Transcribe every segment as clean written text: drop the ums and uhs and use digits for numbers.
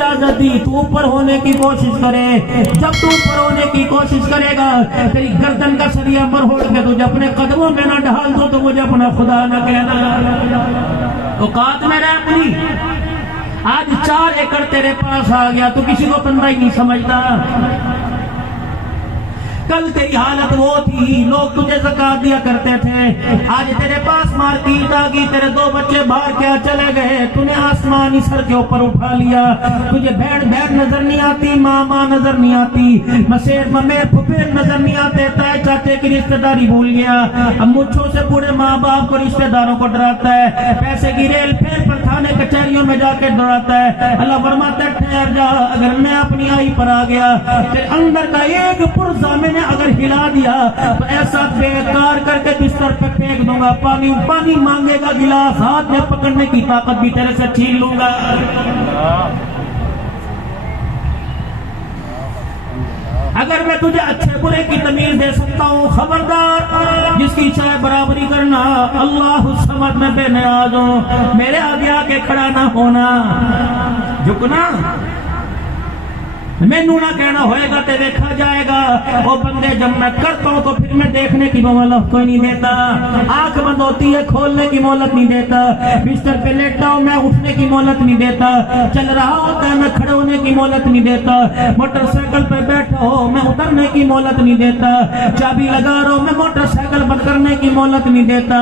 اجازت دی تو اوپر ہونے کی کوشش کرے. جب تو اوپر ہونے کی کوشش کرے گا تیری گردن کا سریا مرہوڑ کے تجھے اپنے قدموں میں نہ ڈھال دو تو مجھے اپنا خدا نہ کہنا. اوقات میں رہ اپنی. آج 4 ایکڑ تیرے پاس آ گیا تو کسی کو بندہ ہی نہیں سمجھتا. کل تیری حالت وہ تھی لوگ تجھے زکات دیا کرتے تھے. آج تیرے پاس مارکیٹ آ گئی, تیرے 2 بچے باہر کیا چلے گئے, تو نے آسمانی سر کے اوپر اٹھا لیا. تجھے بہن نظر نہیں آتی, ماں نظر نہیں آتی, ممیر پھپھیر نظر نہیں آتے, تائے چاچے کی رشتہ داری بھول گیا. اب مجھوں سے پورے ماں باپ کو رشتہ داروں کو ڈراتا ہے, پیسے کی ریل پھیر پر تھانے کچہریوں میں جا کے ڈراتا ہے. اللہ فرماتا ہے ٹھہر جا, اگر میں اپنی آئی پر آ گیا پھر اندر کا ایک پرزہ میں نے اگر ہلا دیا تو ایسا بیکار کر کے بستر پہ پھینک دوں گا. پانی مانگے گا گلاس ہاتھ میں پکڑنے کی طاقت بھی تیرے سے چھین لوں گا. اگر میں تجھے اچھے برے کی تمیز دے سکتا ہوں, خبردار جس کی چاہے برابری کرنا. اللہ الصمد میں بے نیاز ہوں, میرے آگے آ کے کھڑا نہ ہونا, جھکنا مینوں نہ کہنا ہوئے گا تے دیکھا جائے گا. وہ بندے جب میں کرتا ہوں تو پھر میں دیکھنے کی مہلت کوئی نہیں دیتا. آنکھ بند ہوتی ہے کھولنے کی مہلت نہیں دیتا. بستر پہ لیٹا ہوں میں اٹھنے کی مہلت نہیں دیتا. چل رہا ہوتا ہے میں کھڑے ہونے کی مہلت نہیں دیتا. موٹر سائیکل پہ بیٹھا ہو میں اترنے کی مہلت نہیں دیتا. چابی لگا رہا ہوں میں موٹر سائیکل بند کرنے کی مہلت نہیں دیتا.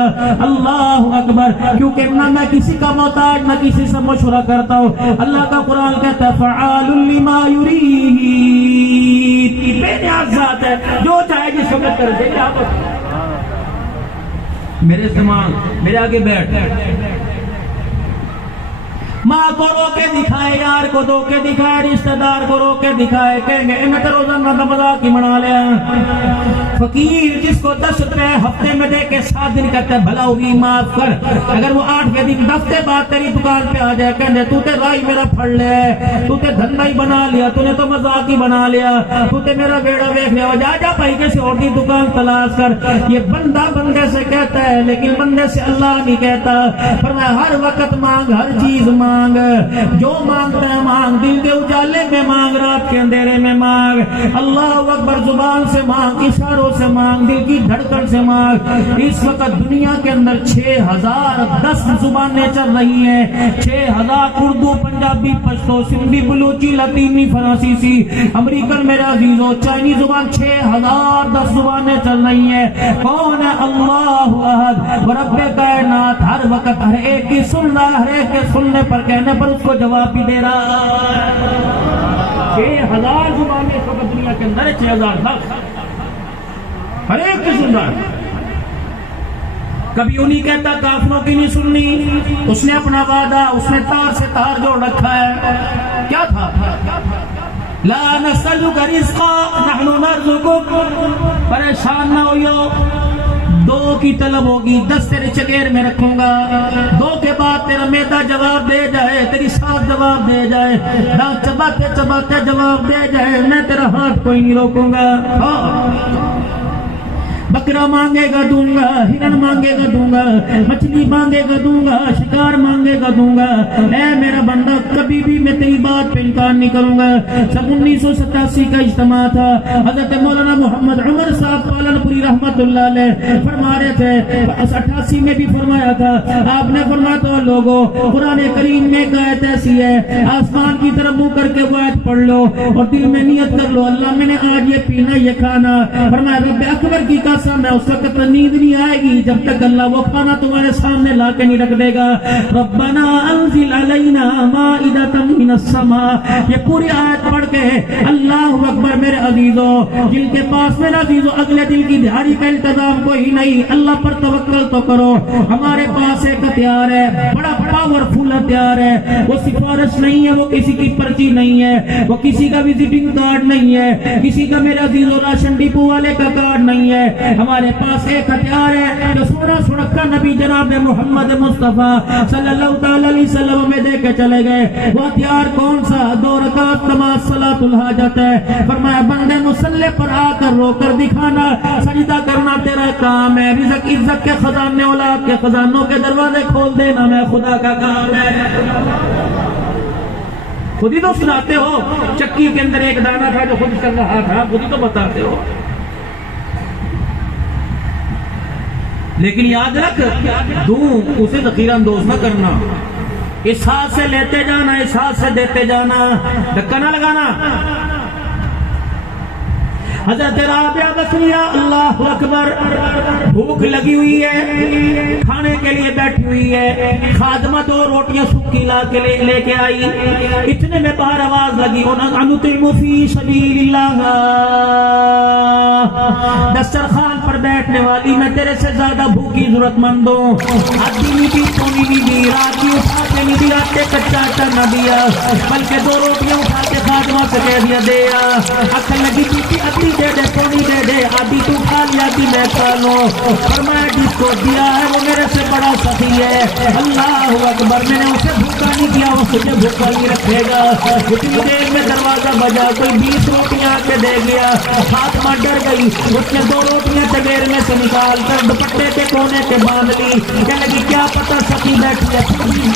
اللہ اکبر, کیونکہ نہ میں کسی کا محتاج نہ کسی سے مشورہ کرتا ہوں. اللہ کا قرآن کہتا ہے فعال لما یرید, بے نیاز ذات ہے, جو چاہے جس وقت کر دے. میرے سامان میرے آگے بیٹھ. ماں کو رو کے دکھائے, یار کو دو کے دکھائے, رشتہ دار کو رو کے دکھائے, کہیں گے میں تو روزانہ کا مذاق ہی بنا لیا. فقیر جس کو 10 روپے ہفتے میں دے کے 7 دن کہتا ہے بھلا ہوگی معاف کر, اگر وہ 8 دن ہفتے بعد تیری دکان پہ آ جائے کہنے تو تے رائی میرا پھڑ لے, تو تے دھندا ہی بنا لیا, تو نے تو مذاق ہی بنا لیا, تو تے میرا بیڑا دیکھ لیا, جا بھائی کسی اور کی دکان تلاش کر. یہ بندہ بندے سے کہتا ہے لیکن بندے سے اللہ نہیں کہتا. فرمایا ہر وقت مانگ, ہر چیز مانگ, جو مانگتا ہے مانگ, دل کے اجالے میں مانگ, رات کے اندھیرے میں مانگ. اللہ اکبر, زبان سے مانگ, اشاروں سے مانگ, دل کی دھڑکن سے مانگ. اس وقت دنیا کے اندر 6010 زبانیں چل رہی ہیں. 6000 اردو, پنجابی, پشتو, سندھی, بلوچی, لطینی, فرانسیسی, امریکن میرے عزیزو, چائنی زبان, 6010 زبانیں چل رہی ہیں. کون ہے اللہ احد رب کائنات, ہر وقت ہر ایک کی سن رہا, ہر ایک کے سننے پر کہنے پر اس کو جواب بھی دے رہا. 6000 زبانیں اس وقت دنیا کے اندر ہے, 6010 ہر ایک کی سن رہا. کبھی انہیں کہتا کافروں کی نہیں سننی, اس نے اپنا وعدہ, اس نے تار سے تار جوڑ رکھا ہے. کیا تھا؟ لا نسألک رزقا نحن نرزقک. پریشان نہ ہوئیو, 2 کی طلب ہوگی, 10 تیرے چگیر میں رکھوں گا. 2 کے بعد تیرا میدا جواب دے جائے, تیری سانس جواب دے جائے, دانت چباتے چباتے جواب دے جائے, میں تیرا ہاتھ کوئی نہیں روکوں گا. بکرا مانگے گا دوں گا, ہرن مانگے گا دوں گا, مچھلی مانگے گا دوں گا, شکار مانگے گا دوں گا. اے میرا بندہ کبھی بھی میں تیری بات پہ انکار نہیں کروں گا. سب 1987 کا اجتماع تھا. حضرت مولانا محمد عمر صاحب پالن پوری رحمت اللہ علیہ فرما رہے تھے, 88 میں بھی فرمایا تھا. آپ نے فرمایا تو لوگوں, قرآن کریم میں ایک آیت ایسی ہے, آسمان کی طرف منہ کر کے وہ آیت پڑھ لو اور دل میں نیت کر لو, اللہ میں نے آج یہ پینا یہ کھانا. فرمایا رب اکبر کی میں اس وقت نیند نہیں آئے گی جب تک اللہ وہ کھانا تمہارے سامنے لا کے نہیں رکھ دے گا. ربنا انزل علینا مائدۃ من السماء, یہ پوری آیت پڑھ کے اللہ اکبر. میرے عزیزو, جن کے پاس میرے عزیزو اگلے دل کی دہاڑی کا انتظام کوئی نہیں, اللہ پر توکل تو کرو. ہمارے پاس ایک ہتھیار ہے, بڑا پاورفل ہتھیار ہے, وہ سفارش نہیں ہے, وہ کسی کی پرچی نہیں ہے, وہ کسی کا وزٹنگ کارڈ نہیں ہے, کسی کا میرے عزیزو راشن ڈپو والے کا کارڈ نہیں ہے. ہمارے پاس ایک ہتھیار ہے جو سونا سڑکا نبی جناب محمد مصطفیٰ صلی اللہ تعالی علیہ وسلم میں دے کے چلے گئے. وہ ہتھیار کون سا؟ 2 رکعت نماز صلاۃ الحاجت ہے. فرمایا بندے مصلی پر آ کر رو کر دکھانا, سجدہ کرنا تیرا کام ہے. رزق عزت کے خزانے, اولاد کے خزانوں کے دروازے کھول دینا میں خدا کا کام ہے. خود ہی تو سناتے ہو چکی کے اندر ایک دانہ تھا جو خود چل رہا تھا، خود ہی تو بتاتے ہو. لیکن یاد رکھ دوں اسے ذخیرہ اندوز نہ کرنا، اس ہاتھ سے لیتے جانا، اس ہاتھ سے دیتے جانا، دھکا نہ لگانا. حضرت رابعہ بصریہ اللہ اکبر، بھوک لگی ہوئی ہے، کھانے کے لیے بیٹھی ہوئی ہے، خادمہ 2 روٹیاں سوکھی لا کے لے کے آئی. اتنے میں باہر آواز لگی، انطعم فی سبیل اللہ، دسترخوان پر بیٹھنے والی میں تیرے سے زیادہ بھوکی ضرورت مند ہوں. آدھی نہیں دی، پونی نہیں دی، رات کی اٹھا کے نہیں دی، رات کے کچا آٹا نہ دیا، بلکہ 2 روٹیاں اٹھا کے خادمہ سے کہہ دیا دیا. عقل لگی تھی ادھی دے دے، پونی دے دے، آدھی تو کھا لیا، آدھی میں کھا لوں. فرمایا جس کو دیا ہے وہ میرے سے بڑا سخی ہے. اللہ اکبر، میں نے اسے بھوکا نہیں کیا، وہ مجھے بھوکا نہیں رکھے گا. اتنی دیر میں دروازہ بجا، کوئی 20 روٹیاں کے دے گیا. فاطمہ ڈر گئی، اس نے 2 روٹیاں تغیر میں سے نکال کر دوپٹے کے کونے کے باندھ لی. کہنے لگی کیا پتہ سخی بیٹھی ہے،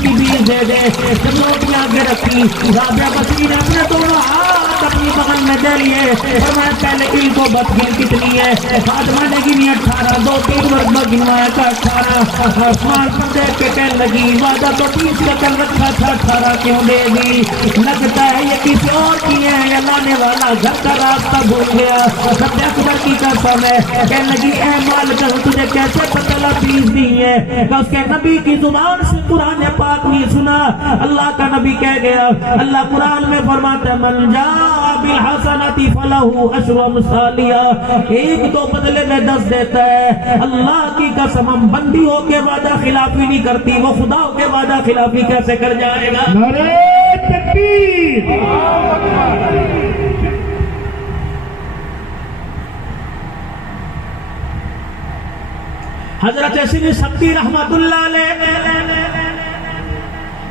20 دے دے. جب روٹیاں آگے رکھی، رابعہ بصری نے اپنے دونوں ہاتھ اپنی بغل میں دے لیے. فرمایا پہلے ان کو بدگن کتنی ہے. فاطمہ نے گنی 18، 2-3 مرتبہ گنوایا تھا 18. آسمان پر دیکھ کے کہنے لگی وعدہ تو 30 کا کر رکھا تھا، 18 کیوں دے دی؟ لگتا ہے یہ کسی اور کی ہے، یہ لانے والا گھر کا راستہ بھول گیا. سب اکبر کی قسم ہے. کہنے لگی اے مالک تجھے کیسے پتہ لگا 30 نہیں ہے؟ کہ اس کے نبی کی زبان سے قرآن پاک نہیں سنا. اللہ کا نبی کہہ گیا، اللہ قرآن میں فرماتا ہے من جاء بالحسنۃ فلہ عشر امثالها، 1 تو بدلے میں 10 دیتا ہے. اللہ کی قسم ہم بندی ہو کے وعدہ خلافی نہیں کرتی، وہ خدا ہو کے وعدہ خلافی کیسے کر جائے گا؟ نعرہ تکبیر. حضرت سری سبتی رحمت اللہ علیہ،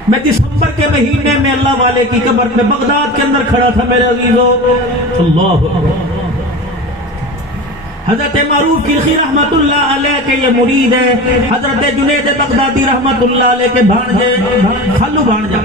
میں دسمبر کے مہینے میں اللہ والے کی قبر پہ بغداد کے اندر کھڑا تھا میرے عزیزو. اللہ حضرت معروف کلخی رحمت اللہ علیہ کے یہ مرید ہے، حضرت جنید بغدادی رحمت اللہ علیہ کے بھانجے خلو بھانجا.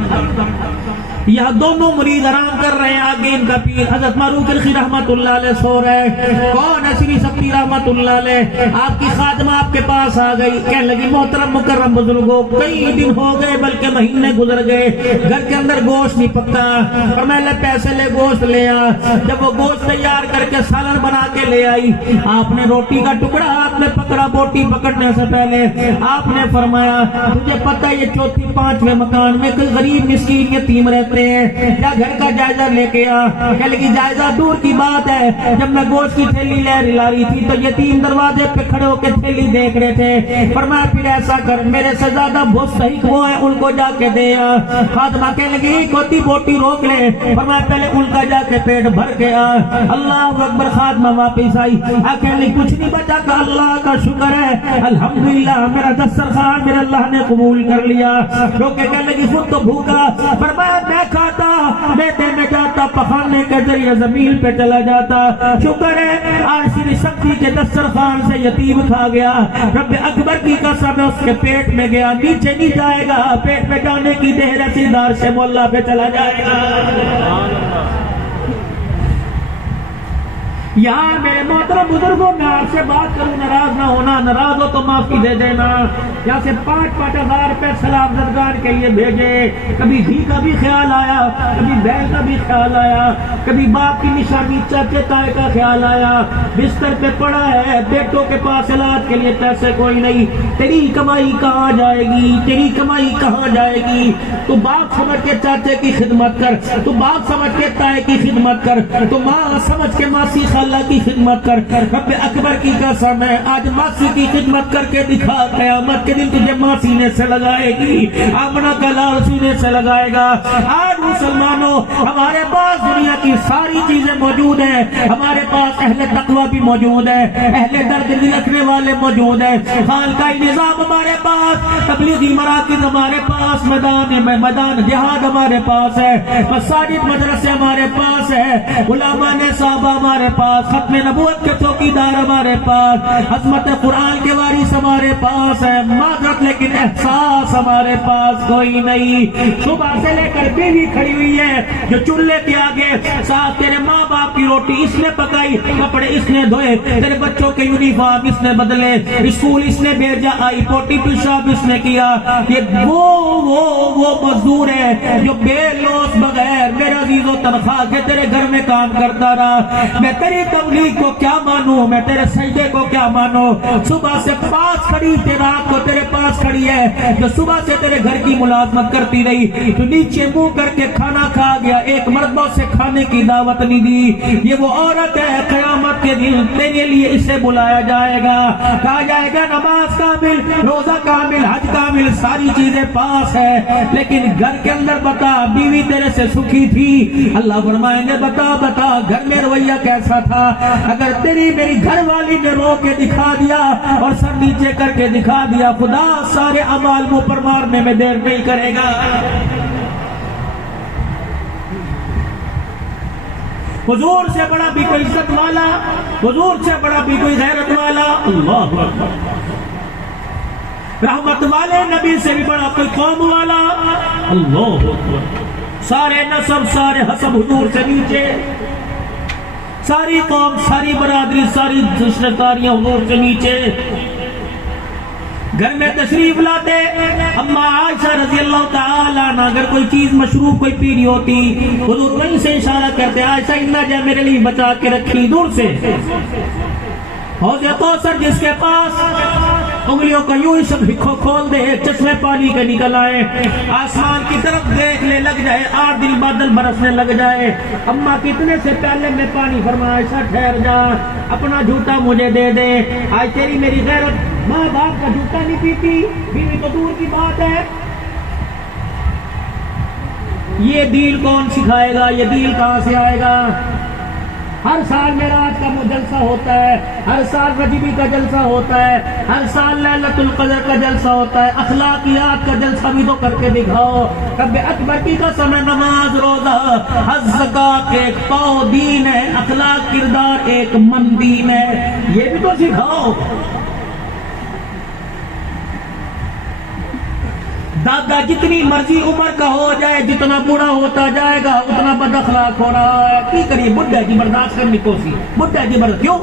یہاں دونوں مرید آرام کر رہے ہیں، آگے ان کا پیر حضرت معروف کلخی رحمت اللہ علیہ سو رہے. کون ہے؟ سری سبتی رحمت اللہ علیہ. آپ کی خادمہ آپ کے پاس آ گئی، کہنے لگی محترم مکرم بزرگوں، کئی دن ہو گئے بلکہ مہینے گزر گئے، گھر کے اندر گوشت نہیں پکا. اور میں نے پیسے لے گوشت لے آ. جب وہ گوشت تیار کر کے سالن بنا کے لے آئی، آپ نے روٹی کا ٹکڑا ہاتھ میں پکڑا. بوٹی پکڑنے سے پہلے آپ نے فرمایا تجھے پتہ یہ 4تھے 5ویں مکان میں کوئی غریب مسکین یتیم رہتے ہیں، یا گھر کا جائزہ لے کے آ. کہنے لگی جائزہ دور کی بات ہے، جب میں گوشت کی تھیلی لے لا رہی تھی تو یتیم دروازے پہ کھڑے ہو کے تھیلی دیکھ رہے تھے. فرمایا پھر ایسا کر، میرے سے زیادہ مستحق وہ ہیں، ان کو جا کے دے آ. خادمہ کہنے لگی ایک ہوتی بوٹی روک لے. فرمایا پہلے ان کا جا کے پیٹ بھر کے آ. اللہ اکبر. خادمہ واپس آئی، کہنے لگی کچھ نہیں بچا. کہ اللہ کا شکر ہے الحمدللہ میرا دسترخوان میرے اللہ نے قبول کر لیا. روکے کہنے لگی خود تو بھوکا. فرمایا میں کھاتا، میدے میں جاتا، پخانے کے ذریعے زمین پہ چلا جاتا. شکر ہے آج سری سبتی کے دسترخوان سے یتیم کھا گیا. رب اکبر کی قسم ہے اس کے پیٹ میں گیا، نیچے نہیں جائے گا. پیٹ میں جانے کی دیر رسیدار سے مولا پہ چلا جائے گا. یار میرے محترم بزرگوں، میں آپ سے بات کروں، ناراض نہ ہونا، ناراض ہو تو معافی دے دینا. یہاں سے 5-5 ہزار روپے سلام زدگان کے لیے بھیجے. کبھی گھی کا بھی خیال آیا، کبھی بیل کا بھی خیال آیا، کبھی باپ کی نشانی چاچے تائے کا خیال آیا. بستر پہ پڑا ہے، بیٹوں کے پاس علاج کے لیے پیسے کوئی نہیں. تیری کمائی کہاں جائے گی؟ تیری کمائی کہاں جائے گی؟ تو باپ سمجھ کے چاچے کی خدمت کر، تو باپ سمجھ کے تائے کی خدمت کر، تو ماں سمجھ کے ماسی اللہ کی خدمت کر. رب اکبر کی قسم ہے آج ماسی کی خدمت کر کے دکھا، قیامت کے دن تجھے ماں سینے سے لگائے گی، آمنہ کا لال سینے سے لگائے گا. آج مسلمانوں ہمارے پاس دنیا کی ساری چیزیں موجود ہیں، ہمارے پاس اہل تقوی بھی موجود ہے، اہل درد دل رکھنے والے موجود ہیں، خانقاہی نظام ہمارے پاس، تبلیغی مراکز ہمارے پاس، میدان جہاد ہمارے پاس ہے، مساجد مدرسے ہمارے پاس ہے، علماء نے صحابہ ہمارے پاس پاس, ختم نبوت کے چوکیدار ہمارے پاس, عظمت قرآن کے وارث ہمارے پاس ہے, معذرت لیکن احساس ہمارے پاس کوئی نہیں. صبح سے لے کر بیوی کھڑی ہوئی ہے جو چولہے کے آگے, ساتھ تیرے ماں باپ کی روٹی اس نے پکائی, کپڑے اس نے دھوئے, تیرے بچوں کے یونیفارم اس نے بدلے, اسکول اس نے بھیجا, آئی پوٹی پیشاب اس نے کیا. یہ وہ مزدور ہے جو بے لوس بغیر میرے عزیز و تنخواہ کے تیرے گھر میں کام کرتا رہا. میں تیری تبلیغ کو کیا مانوں, میں تیرے سجدے کو کیا مانوں. صبح سے پاس کھڑی, رات کو تیرے پاس کھڑی ہے, جو صبح سے تیرے گھر کی ملازمت کرتی رہی, تو نیچے منہ کر کے کھانا کھا گیا, ایک مرتبہ سے کھانے کی دعوت نہیں دی. یہ وہ عورت ہے قیامت کے دن تیرے لیے اسے بلایا جائے گا, کہا جائے گا نماز کامل, روزہ کامل, حج کامل, ساری چیزیں پاس ہے, لیکن گھر کے اندر بتا بیوی تیرے سے سکھی تھی. اللہ فرمائیں گے بتا گھر میں رویہ کیسا تھا. اگر تیری میری گھر والی نے رو کے دکھا دیا اور سر نیچے کر کے دکھا دیا, خدا سارے اعمال منہ پر مارنے میں دیر نہیں کرے گا. حضور سے بڑا بھی کوئی عزت والا, حضور سے بڑا بھی کوئی غیرت والا, اللہ اکبر, رحمت والے نبی سے بھی بڑا کوئی قوم والا, اللہ اکبر. سارے نسب سارے حسب حضور سے نیچے, ساری قوم ساری برادری ساری رشتےداریاں حضور سے نیچے. گھر میں تشریف لاتے اما عائشہ رضی اللہ تعالی عنہ, اگر کوئی چیز مشروب کوئی پی رہی ہوتی, حضور وہیں سے اشارہ کرتے, عائشہ اتنا جا میرے لیے بچا کے رکھی دور سے. حوض کوثر جس کے پاس, انگلیوں کا یوں ہی سب کھول دے, چشمے پانی کے نکل آئے, آسمان کی طرف دیکھ لے لگ جائے, 8 دن بادل برسنے لگ جائے. اما کتنے سے پہلے میں پانی فرمایا, عائشہ ٹھہر جا, اپنا جھوٹا مجھے دے دے. آج تیری میری غیرت, ماں باپ کا جھوٹا نہیں پیتی, بیوی تو دور کی بات ہے. یہ دین کون سکھائے گا, یہ دین کہاں سے آئے گا. ہر سال معراج کا جلسہ ہوتا ہے, ہر سال رجبی کا جلسہ ہوتا ہے, ہر سال لیلۃ القدر کا جلسہ ہوتا ہے. اخلاقیات کا جلسہ بھی تو کر کے دکھاؤ. رب اکبر کی قسم ہے, نماز روزہ حج زکات ایک پاؤ دین ہے, اخلاق کردار ایک من دین ہے, یہ بھی تو سکھاؤ. دادا جتنی مرضی عمر کا ہو جائے, جتنا بوڑھا ہوتا جائے گا اتنا بد اخلاق ہو رہا ہے. کی کریے, بڈھا جی برداشت کرنے کو سی, بڈھا جی برداشت کیوں,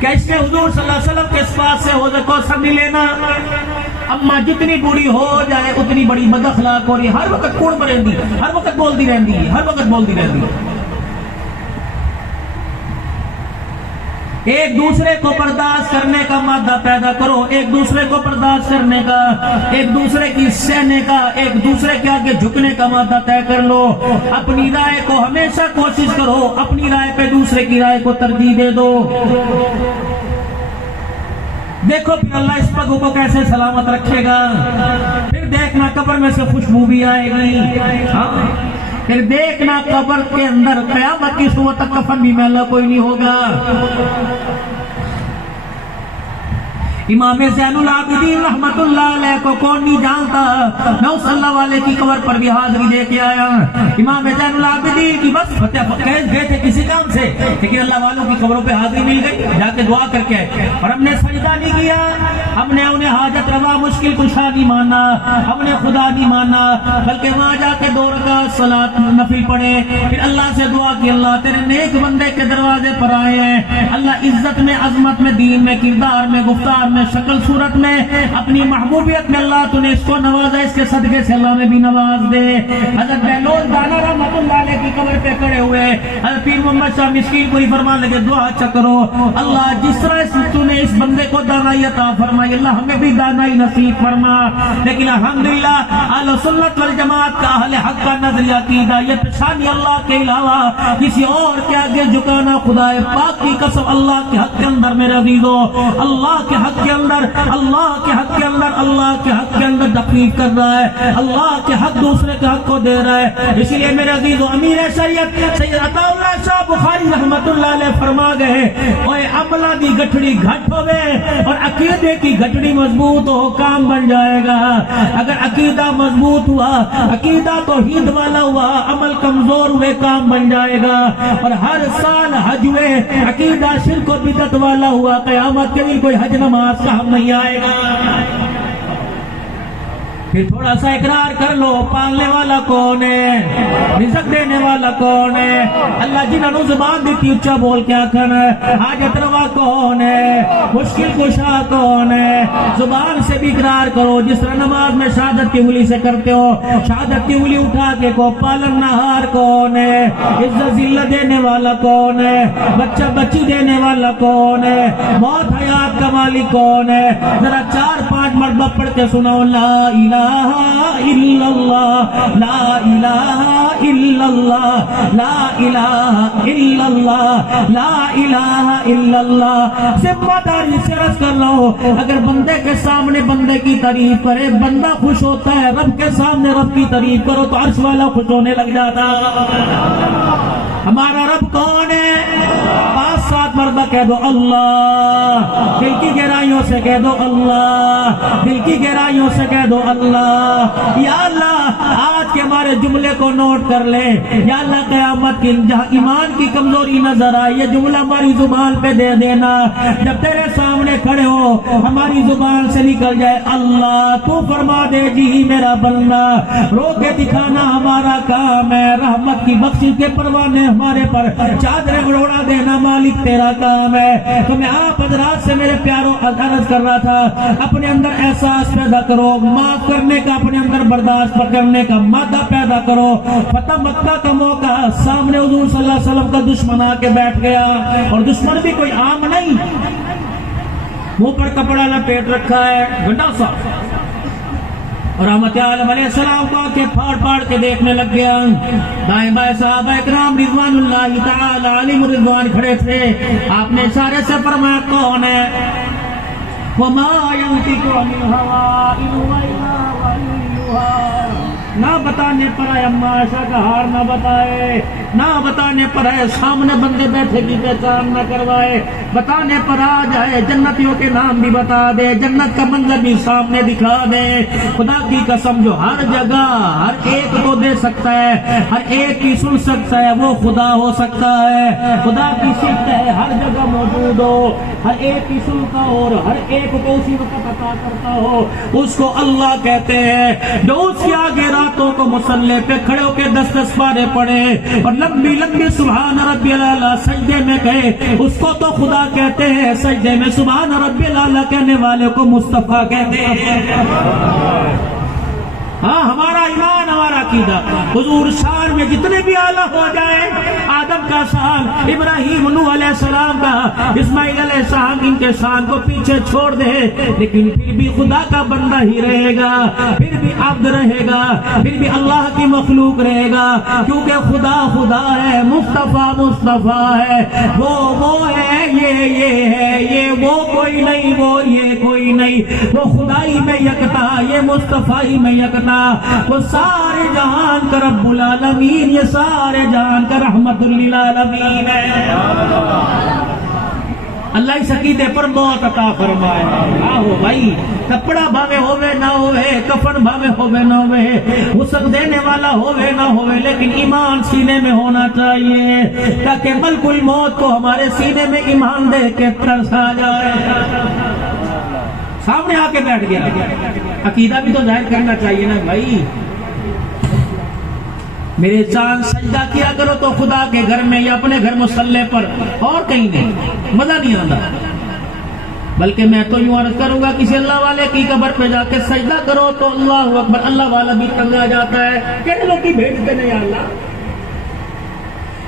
کیا اس نے حضور صلی اللہ علیہ وسلم کے پاس سے حوض کوثر نہیں لینا. اما جتنی بوڑھی ہو جائے اتنی بڑی بد اخلاق ہو رہی ہے, ہر وقت کوڑ رہتی, ہر وقت بولتی رہتی ہے, ہر وقت بولتی رہتی ہے. ایک دوسرے کو برداشت کرنے کا مادہ پیدا کرو, ایک دوسرے کو برداشت کرنے کا, ایک دوسرے کی سہنے کا, ایک دوسرے کے آگے جھکنے کا مادہ طے کر لو. اپنی رائے کو ہمیشہ کوشش کرو, اپنی رائے پہ دوسرے کی رائے کو ترجیح دے دو. دیکھو پھر اللہ اس پگوں کو کیسے سلامت رکھے گا. پھر دیکھنا قبر میں سے خوشبو بھی آئے گی, پھر دیکھنا قبر کے اندر قیامت کی صبح تک کفن بھی میلا کوئی نہیں ہوگا. امام زین العابدین رحمت اللہ علیہ کو کون نہیں جانتا, میں اس اللہ والے کی قبر پر بھی حاضری دے کے آیا. امام زین العابدین کی بس گئے تھے کسی کام سے, لیکن اللہ والوں کی قبروں پہ حاضری مل گئی, جا کے دعا کر کے, اور ہم نے سجدہ نہیں کیا, ہم نے انہیں حاجت روا مشکل کشا نہیں مانا, ہم نے خدا نہیں مانا, بلکہ وہاں جا کے 2 رکعت صلاۃ نفل پڑھے, پھر اللہ سے دعا کی, اللہ تیرے نیک بندے کے دروازے پر آئے ہیں, اللہ عزت میں, عظمت میں, دین میں, کردار میں, گفتار میں, شکل صورت میں, اپنی محبوبیت میں اللہ تو نے اس کو نوازا, اس کے صدقے سے اللہ میں بھی نواز دے. حضرت بہلول دانا رحمت اللہ علیہ کی قبر پہ کھڑے ہوئے, حضرت پیر محمد شاہ مسکین کو ہی فرمان لگے, دعا اچھا کرو, اللہ جس طرح تو نے اس بندے کو دانائی عطا فرمائی, اللہ ہمیں بھی دانائی نصیب فرما. لیکن الحمدللہ اہل سنت والجماعت کا, اہل حق کا نظریہ عقیدہ, یہ پہچانی اللہ کے علاوہ کسی اور کے آگے جھکانا خدا پاک کی قسم اللہ کے حق کے اندر میرے عزیزو, اللہ کے حق کے اندر, اللہ کے حق کے اندر, اللہ کے حق کے اندر تکلیف کر رہا ہے, اللہ کے حق دوسرے کے حق کو دے رہا ہے. اسی لیے میرے عزیزو امیر شریعت سید عطا اللہ علامہ شاہ بخاری رحمت اللہ علیہ فرما گئے اوے عملہ دی گٹھڑی گھٹ ہوئے اور عقیدے کی گٹھڑی مضبوط ہو کام بن جائے گا. اگر عقیدہ مضبوط ہوا, عقیدہ توحید والا ہوا, عمل کمزور ہوئے کام بن جائے گا. اور ہر سال حج ہوئے عقیدہ شرک و بدعت والا ہوا, قیامت کے لیے کوئی حج نماز کا ہم نہیں آئے گا. پھر تھوڑا سا اقرار کر لو, پالنے والا کون ہے, رزق دینے والا کون ہے, اللہ جنہوں نے زبان دیتی اچھا بول کے آخر, حاجت روا کون ہے, مشکل کشا کون ہے. زبان سے بھی اقرار کرو, جس طرح نماز میں شہادت کی انگلی سے کرتے ہو, شہادت کی انگلی اٹھا کے کو پالن نہار کون ہے, عزت ذلت دینے والا کون ہے, بچہ بچی دینے والا کون ہے, موت حیات کا مالک کون ہے. ذرا 4-5 مرتبہ پڑھ کے سناؤ, لا الہ الا اللہ, لا الہ الا اللہ, لا الہ الا اللہ, لا الہ الا اللہ. ذمہ داری سے عرض کر رہا ہوں, اگر بندے کے سامنے بندے کی تعریف کرے بندہ خوش ہوتا ہے, رب کے سامنے رب کی تعریف کرو تو عرش والا خوش ہونے لگ جاتا. ہمارا رب کون ہے؟ 5-7 مرتبہ کہہ دو اللہ, دل کی گہرائیوں سے کہہ دو اللہ, دل کی گہرائیوں سے کہہ دو اللہ. یا اللہ آج کے ہمارے جملے کو نوٹ کر لے, یا اللہ قیامت کی جہاں ایمان کی کمزوری نظر آئے یہ جملہ ہماری زبان پہ دے دینا, جب تیرے سامنے کھڑے ہو ہماری زبان سے نکل جائے اللہ, تو فرما دے جی میرا بندہ, رو کے دکھانا ہمارا کام ہے, رحمت کی بخشش کے پروانے ہمارے پر چادریں اڑا دینا مالک تیرا کام ہے. تو میں آپ حضرات سے میرے پیاروں عرض کر رہا تھا, اپنے اندر احساس پیدا کرو, معاف کرنے کا, اپنے اندر برداشت کرنے کا مادہ پیدا کرو. فتح مکہ کا موقع, سامنے حضور صلی اللہ علیہ وسلم کا دشمن آ کے بیٹھ گیا, اور دشمن بھی کوئی عام نہیں, منہ پر کپڑا لپیٹ رکھا ہے گنڈا سا, اور رحمت عالم علیہ السلام کو آنکھیں پھاڑ پھاڑ کے دیکھنے لگ گیا. دائیں بائیں صحابہ اکرام رضوان اللہ تعالی علیہم رضوان کھڑے تھے. آپ نے اشارے سے فرمایا کون ہے؟ وَمَا يَنْطِقُ عَنِ الْهَوَىٰ إِنْ هُوَ إِلَّا وَحْيٌ يُوحَىٰ. نہ بتانے پر ہے اما عائشہ کا ہار نہ بتائے, نہ بتانے پر ہے سامنے بندے بیٹھے کی پہچان نہ کروائے, بتانے پر آ جائے جنتیوں کے نام بھی بتا دے, جنت کا منظر بھی سامنے دکھا دے. خدا کی قسم جو ہر جگہ ہر ایک کو دے سکتا ہے, ہر ایک کی سن سکتا ہے, وہ خدا ہو سکتا ہے. خدا کی صفت ہے ہر جگہ موجود ہو, ہر ایک کی سنتا ہو اور ہر ایک کو اسی وقت عطا کرتا ہو, اس کو اللہ کہتے ہیں. جو اس کے آگے راتوں کو مصلی پہ کھڑے ہو کے 10-10 پارے پڑے اور لمبی لمبی سبحان ربی الاعلیٰ سجدے میں گئے, اس کو تو خدا کہتے ہیں. سجدے میں سبحان ربی الاعلیٰ کہنے والے کو مصطفیٰ کہتے ہیں. ہاں ہمارا ایمان, ہمارا عقیدہ حضور شان میں جتنے بھی اعلیٰ ہو جائے, آدم کا شان, ابراہیم نوح علیہ السلام کا, اسماعیل علیہ السلام, ان کے شان کو پیچھے چھوڑ دے, لیکن پھر بھی خدا کا بندہ ہی رہے گا, پھر بھی عبد رہے گا, پھر بھی اللہ کی مخلوق رہے گا, کیونکہ خدا خدا ہے, مصطفیٰ مصطفیٰ ہے, وہ ہے, یہ ہے, یہ وہ کوئی نہیں, وہ یہ کوئی نہیں, وہ خدائی میں یکتا, یہ مصطفیٰ میں یکتا, وہ سارے جہان کا رب العالمین, یہ سارے جہان کا رحمت للعالمین ہے. اللہ اس عقیدے پر موت عطا فرمائے. آہو بھائی, کپڑا بھاوے ہوئے نہ ہوئے, کفن بھاوے ہوئے نہ ہوئے, غسل دینے والا ہوئے نہ ہوئے, لیکن ایمان سینے میں ہونا چاہیے, تاکہ ملک الموت کو ہمارے سینے میں ایمان دے کے ترس آ جائے. سامنے آ کے بیٹھ گیا, عقیدہ بھی تو ظاہر کرنا چاہیے نا بھائی. میرے جان سجدہ کیا کرو تو خدا کے گھر میں یا اپنے گھر مصلی پر, اور کہیں نہیں, مزہ نہیں آتا. بلکہ میں تو یوں عرض کروں گا, کسی اللہ والے کی قبر پہ جا کے سجدہ کرو تو اللہ اکبر, اللہ والا بھی تنگ آ جاتا ہے, کہنے لوگ کی بھیجتے نہیں اللہ.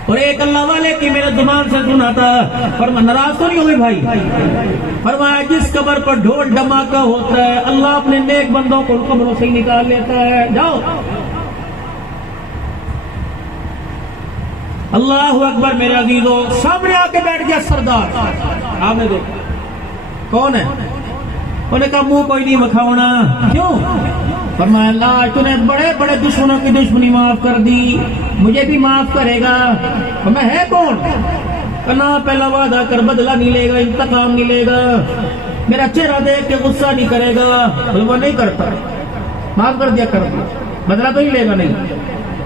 اور ایک اللہ والے کی میرے زبان سے سنا تھا, فرمایا ناراض تو نہیں ہوئے بھائی, فرمایا جس قبر پر ڈھول ڈھماکہ ہوتا ہے اللہ اپنے نیک بندوں کو قبروں سے نکال لیتا ہے. جاؤ, اللہ اکبر. میرے عزیزوں, سامنے آ کے بیٹھ گیا سردار. آپ نے دیکھا کون ہے؟ انہوں نے کہا منہ کوئی نہیں مکھاونا. کیوں؟ فرمایا اللہ تو نے بڑے بڑے دشمنوں کی دشمنی معاف کر دی، مجھے بھی معاف کرے گا؟ میں ہے کون؟ کہنا پہلا وعدہ کر بدلہ نہیں لے گا، انتقام نہیں لے گا، میرا چہرہ دیکھ کے غصہ نہیں کرے گا۔ وہ نہیں کرتا، معاف کر دیا، کر دیا، بدلہ تو نہیں لے گا، نہیں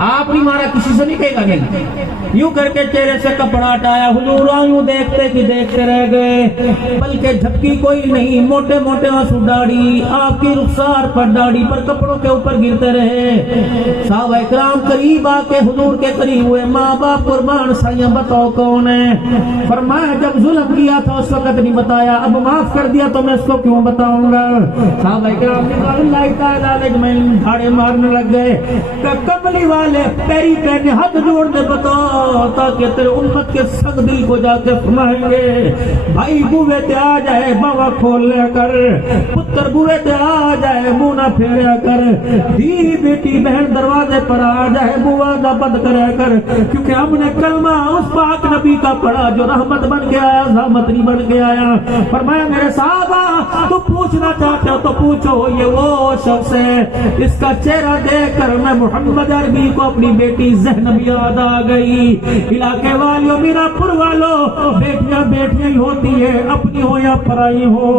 آپ نہیں مارا، کسی سے نہیں کہے گا، نہیں۔ یوں کر کے چہرے سے کپڑا ہٹایا، حضور یوں دیکھتے کہ دیکھتے رہ گئے، بلکہ جھپکی کوئی نہیں، موٹے موٹے آنسو داڑھی آپ کی رخسار پر، داڑھی پر، کپڑوں کے اوپر گرتے رہے۔ صحابہ اکرام قریب آ کے حضور کے قریب ہوئے، ماں باپ قربان سائیاں بتاؤ کون ہے؟ فرمایا جب ظلم کیا تھا اس وقت نہیں بتایا، اب معاف کر دیا تو میں اس کو کیوں بتاؤں گا؟ صحابہ اکرام نے اللہ تعالیٰ علیہ میں دھاڑے مارنے لگ گئے کہ کملی والے پیری پہنے ہاتھ جوڑنے بتاؤ تاکہ تیرے امت کے سنگ دل کو جا کے فرمائیں گے بھائی بوے تے آ جائے باوا کھول لیا کر، پتر بوے تے آ جائے منہ نہ پھیریا کر، دھی بیٹی بہن دروازے پر آ جائے بوا نہ بند کریا کر، کیونکہ ہم نے کلمہ اس پاک نبی کا پڑھا جو رحمت بن کے آیا، زحمت نہیں بن کے آیا۔ فرمایا میرے صحابہ تو پوچھنا چاہتے ہو تو پوچھو، یہ وہ شخص ہے اس کا چہرہ دیکھ کر میں محمد عربی کو اپنی بیٹی زینب یاد آ گئی۔ علاقے والیوں، میرا پور والوں، بیٹیاں بیٹیاں ہی ہوتی ہے، اپنی ہو یا پرائی ہو،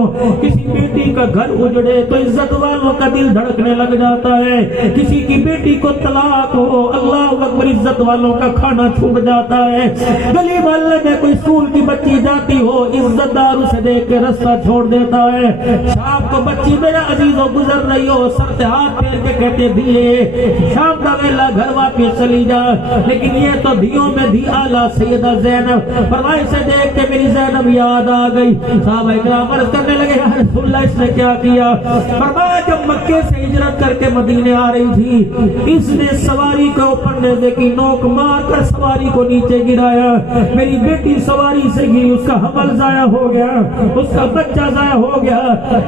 کسی بیٹی کا گھر اجڑے تو عزت والوں کا دل دھڑکنے لگ جاتا ہے، کسی کی بیٹی کو طلاق ہو اللہ اکبر عزت والوں کا کھانا چھوٹ جاتا ہے، گلی محلے میں کوئی اسکول کی بچی جاتی ہو عزت دار اسے دیکھ کے رستہ چھوڑ دیتا ہے، شام کو بچی میرا عزیزوں گزر رہی ہو سر سے ہاتھ پھیر کے کہتے دیے شام کا ویلا گھر واپس چلی جا، لیکن یہ تو دھیوں میں دھی آلہ سیدہ زینب، فرمائے سے دیکھ کے میری زینب یاد آ گئی۔ صحابہ اکرام عرض کرنے لگے یا رسول اللہ اس نے کیا کیا؟ فرمایا جب مکے سے ہجرت کر کے مدینے آ رہی تھی اس نے سواری کے اوپر نیزے کی نوک مار کر سواری کو نیچے گرایا، میری بیٹی سواری سے گری، اس کا حمل ضائع ہو گیا، اس کا بچہ ضائع ہو گیا،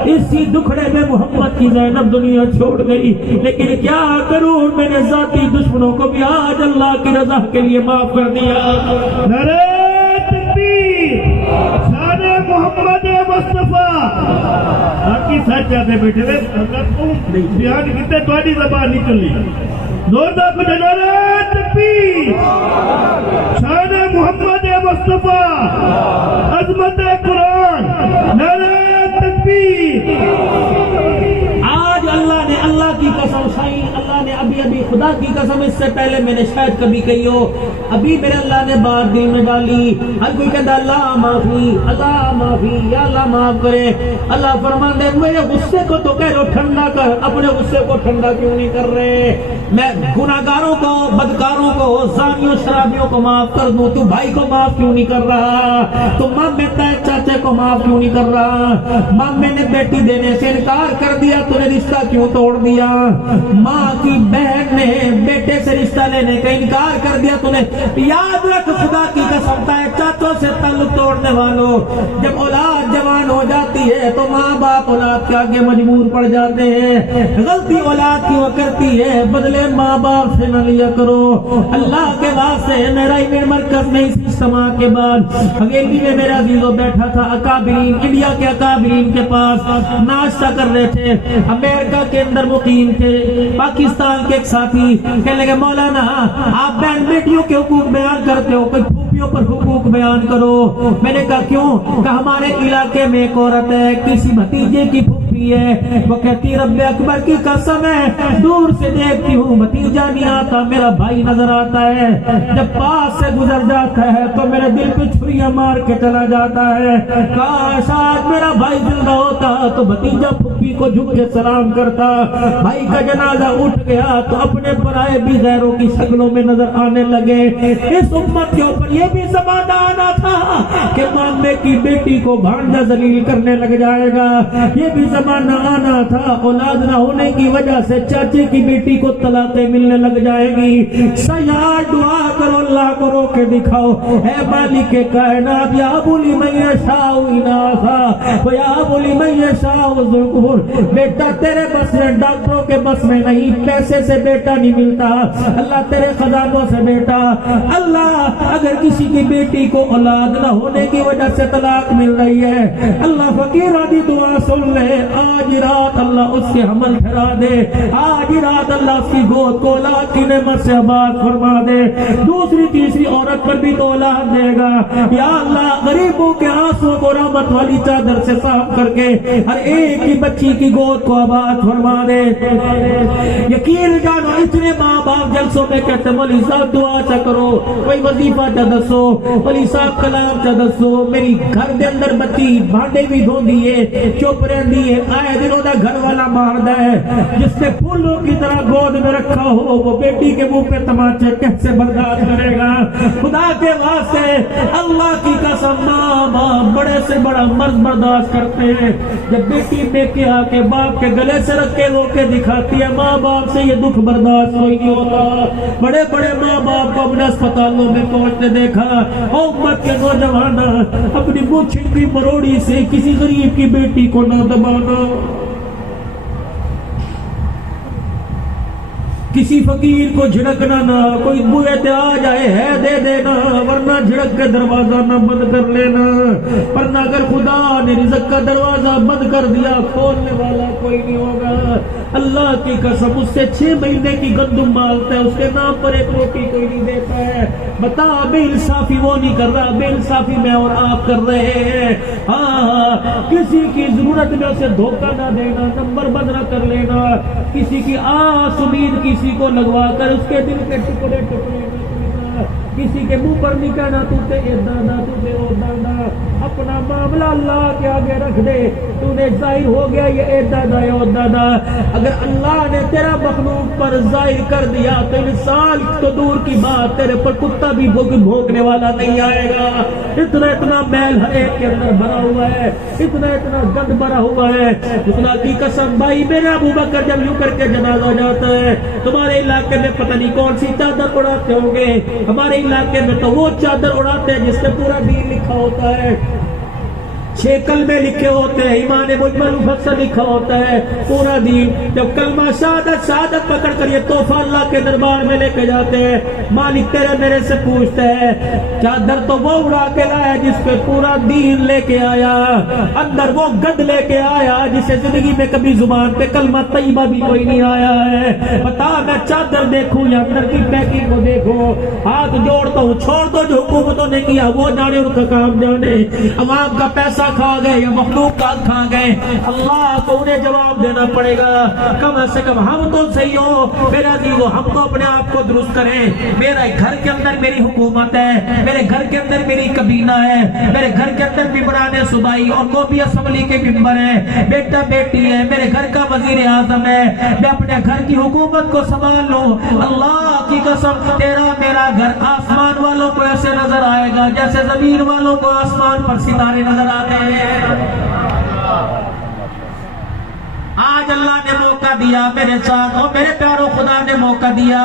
اسی دکھڑے میں محمد کی زینب دنیا چھوڑ گئی، لیکن کیا کروں میں نے ذاتی دشمنوں کو بھی آج اللہ کی رضا کے لیے معاف کر دیا۔ نعرہ تکبیر، شان محمد مصطفیٰ۔ باقی سچ جاتے بیٹھے تھے، اگر تم بیان کیتے تھوڑی زبان نہیں چلی، زوردار کو نعرہ تکبیر، شان محمد مصطفیٰ، عظمت قرآن، نعرہ تکبیر۔ آج اللہ نے اللہ کی قسم کھائی، اللہ نے ابھی خدا کی قسم اس سے پہلے میں نے شاید کبھی کہی ہو، ابھی میرے اللہ نے بات دل میں ڈالی، ہر کوئی کہتا اللہ معافی، اللہ معافی، یا اللہ معاف کرے، اللہ فرمان دے میرے غصے کو تو کہہ رہو ٹھنڈا کر، اپنے غصے کو ٹھنڈا کیوں نہیں کر رہے؟ میں گناہگاروں کو، بدکاروں کو، زانیوں شرابیوں کو معاف کر دوں، تو بھائی کو معاف کیوں نہیں کر رہا؟ تو ماں بیٹا چاچے کو معاف کیوں نہیں کر رہا؟ ماں میں نے بیٹی دینے سے انکار کر دیا، تو نے رشتہ کیوں توڑ دیا؟ ماں کی بہن نے بیٹے سے رشتہ لینے کا انکار کر دیا، تو نے یاد رکھ خدا کی قسم ہے چاچوں سے تعلق توڑنے والوں، جب اولاد جوان ہو جاتی ہے تو ماں باپ اولاد کے آگے مجبور پڑ جاتے ہیں، غلطی اولاد کی وہ کرتی ہے، بدلے ماں باپ سے نہ لیا کرو۔ اللہ کے واسطے میرا ایونٹ مرکز میں اس اجتماع کے بعد حویلی میں میرا عزیزوں بیٹھا تھا، اکابرین، انڈیا کے اکابرین کے پاس ناشتہ کر رہے تھے، امریکہ کے اندر مقیم تھے، پاکستان کے ایک ساتھی کہنے لگے مولانا آپ بہن بیٹیوں کے حقوق بیان کرتے ہو، کوئی پھوپھیوں پر حقوق بیان کرو۔ میں نے کہا کیوں؟ کہ ہمارے علاقے میں ایک عورت ہے، کسی بھتیجے کی پھوپھی ہے، وہ کہتی رب اکبر کی قسم ہے دور سے دیکھتی ہوں بھتیجا نہیں آتا، میرا بھائی نظر آتا ہے، جب پاس سے گزر جاتا ہے تو میرے دل پہ چھریاں مار کے چلا جاتا ہے، کاش آج میرا بھائی زندہ ہوتا تو بھتیجا پھوپھی کو جھک کے سلام کرتا، بھائی کا جنازہ اٹھ گیا تو اپنے پرائے بھی غیروں کی شکلوں میں نظر آنے لگے۔ اس امت کے اوپر یہ بھی زمانہ آنا تھا کہ مامے کی بیٹی کو بھانجا ذلیل کرنے لگ جائے گا، یہ بھی زمانہ آنا تھا اولاد نہ ہونے کی وجہ سے چاچے کی بیٹی کو طلاقیں ملنے لگ جائے گی۔ سیاح دعا کرو اللہ کو رو کے دکھاؤ اے مالک کائنات یا بولی من یشاء اناثا و یا بولی من یشاء ذکور بیٹا تیرے بس میں ڈاکٹروں کے بس میں نہیں پیسے سے بیٹا نہیں ملتا اللہ تیرے خزانوں سے بیٹا اللہ اگر کسی کی بیٹی کو اولاد نہ ہونے کی وجہ سے طلاق مل رہی ہے اللہ فقیرہ دی دعا سن لے آج رات اللہ اس کے حمل ٹھہرا دے آج رات اللہ اس کی گود کو اولاد کی نعمت سے آباد فرما دے دوسری تیسری عورت پر بھی تو اولاد دے گا یا اللہ غریبوں کے آنسوں کو رحمت والی چادر سے صاف کر کے ہر ایک کی بچی کی گود کو آباد فرما دے یقین جانو اتنے ماں باپ جلسوں میں کہتے مولی صاحب دعا چا کرو کوئی وظیفہ چا دسو مولی صاحب کلام چا دسو میری گھر دے اندر بچی بھانڈے بھی دھو دیئے چپ رہندی ہے آئے دنوں دا گھر والا ماردہ ہے جس نے پھولوں کی طرح گود میں رکھا ہو وہ بیٹی کے منہ پہ تماچے کیسے برداشت کرے گا خدا کے واسطے اللہ کی قسم ماں بڑے سے بڑا مرض برداشت کرتے ہیں جب بیٹی دے کے آ کے باپ کے گلے سے رکھ کے رو کے دکھاتی ہے ماں باپ سے یہ دکھ برداشت کوئی نہیں ہوتا بڑے بڑے ماں باپ کو اپنے اسپتالوں میں پہنچتے دیکھا امت کے نوجوان اپنی منہ چھٹی مروڑی سے کسی غریب کی بیٹی کو نہ دبانا کسی فقیر کو جھڑکنا نہ کوئی بوئے تے آ جائے ہے دے دینا ورنہ جھڑک کے دروازہ نہ بند کر لینا ورنہ اگر خدا نے رزق کا دروازہ بند کر دیا کھولنے والا کوئی نہیں ہوگا اللہ کی قسم اس سے 6 مہینے کی گندم مالتا ہے اس کے نام پر ایک روٹی کوئی نہیں دیتا ہے بتا بے انصافی وہ نہیں کر رہا بے انصافی میں اور آپ کر رہے ہیں کسی کی ضرورت میں اسے دھوکہ نہ دینا نمبر بند نہ کر لینا کسی کی آس امید کسی کو لگوا کر اس کے دل کے ٹکڑے ٹکڑے نہ کرنا کسی کے منہ پر نہیں کہنا تو تے اے دادا تو تے او دادا اپنا معاملہ اللہ کے آگے رکھ دے تو نے ظاہر ہو گیا یہ اے دادا اے او دادا اگر اللہ نے تیرا مخلوق پر ظاہر کر دیا تو انسان تو دور کی بات تیرے پر کتا بھی بھونکنے والا نہیں آئے گا اتنا میل ہر ایک کے اندر بھرا ہوا ہے اتنا گند بھرا ہوا ہے اتنا کی قسم بھائی میرا ابو بکر جب یوں کر کے جنازہ جاتا ہے تمہارے علاقے میں پتہ نہیں کون سی چادر اڑاتے ہوں گے ہمارے علاقے میں تو وہ چادر اڑاتے ہیں جس پہ پورا دین لکھا ہوتا ہے 6 کلمے لکھے ہوتے ہیں ایمان مجمل مفصل لکھا ہوتا ہے پورا دین جب کلمہ شہادت پکڑ کر یہ تحفہ اللہ کے دربار میں لے کے جاتے ہیں مالک تیرے میرے سے پوچھتے ہیں چادر تو وہ اڑا کے لایا جس پہ پورا دین لے کے آیا اندر وہ گند لے کے آیا جسے زندگی میں کبھی زبان پہ کلمہ طیبہ بھی کوئی نہیں آیا ہے بتا میں چادر دیکھوں یا اندر کی پیکنگ کو دیکھوں ہاتھ جوڑتا ہوں چھوڑ دو جو حکومتوں نے کیا وہ جانے ان کا کام جانے عوام کا پیسہ کھا گئے یا مخلوق کا کھا گئے اللہ کو انہیں جواب دینا پڑے گا کم سے کم ہم تو صحیح ہو میرا عزیزو ہم تو اپنے آپ کو درست کریں میرا گھر کے اندر میری حکومت ہے میرے گھر کے اندر میری کابینہ ہے میرے گھر کے اندر ممبران صوبائی اور قومی اسمبلی کے ممبر ہیں بیٹا بیٹی ہے میرے گھر کا وزیر اعظم ہے میں اپنے گھر کی حکومت کو سنبھال لوں اللہ کی قسم تیرا میرا گھر آسمان والوں کو ایسے نظر آئے گا جیسے زمین والوں کو آسمان پر ستارے نظر آتے ہیں آج اللہ نے موقع دیا میرے ساتھ اور میرے پیاروں خدا نے موقع دیا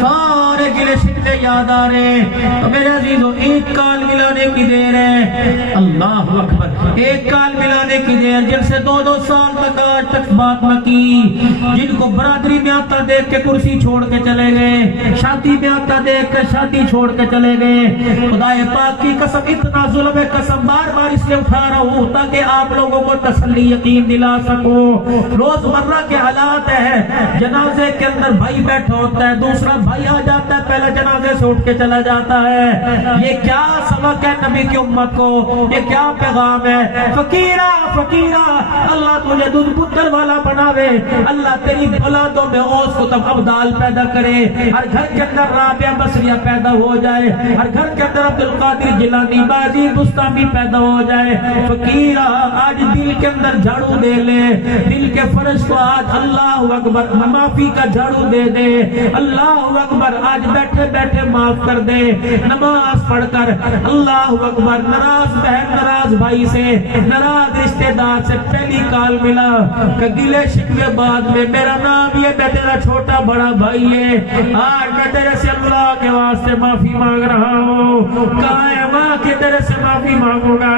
سارے گلے شکلے یاد آ رہے تو میرے عزیزوں ایک کال ملانے کی دیر ہے اللہ اکبر ایک کال ملانے کی دیر جن سے 2 سال تک آج تک بات نہ کی جن کو برادری میں آتا دیکھ کے کرسی چھوڑ کے چلے گئے شادی میں آتا دیکھ کے شادی چھوڑ کے چلے گئے خدا پاک کی قسم اتنا ظلم ہے قسم بار بار اس لیے اٹھا رہا ہوں تاکہ آپ لوگوں کو تسلی یقین دلا سکوں روز مرہ کے حالات ہیں جنازے کے اندر بھائی بیٹھا ہوتا ہے دوسرا بھائی آ جاتا ہے پہلے جنازے سے اٹھ کے چلا جاتا ہے یہ کیا سبق ہے نبی کی امت کو یہ کیا پیغام ہے فقیرہ اللہ تجھے دودھ پتر والا بناوے اللہ تیری اولادوں میں اوس کتب ابدال پیدا کرے ہر گھر کے اندر رابعہ بصریہ پیدا ہو جائے ہر گھر کے اندر عبدالقادر جیلانی بازی بستامی پیدا ہو جائے فقیرہ آج دل کے اندر جھاڑو دے لے دل کے فرش کو آج اللہ اکبر معافی کا جھاڑو دے دے اللہ اکبر آج بیٹھے بیٹھے معاف کر دے. نماز پڑھ کر اللہ اکبر. ناراض بہن ناراض بھائی سے ناراض رشتہ دار سے پہلی کال ملا کہ گلے شکوے بعد میں میرا نام یہ میں تیرا چھوٹا بڑا بھائی ہے, آج میں تیرے سے اللہ کے واسطے معافی مانگ رہا ہوں. کہاں ہے ماں کہ تیرے سے معافی مانگوں گا.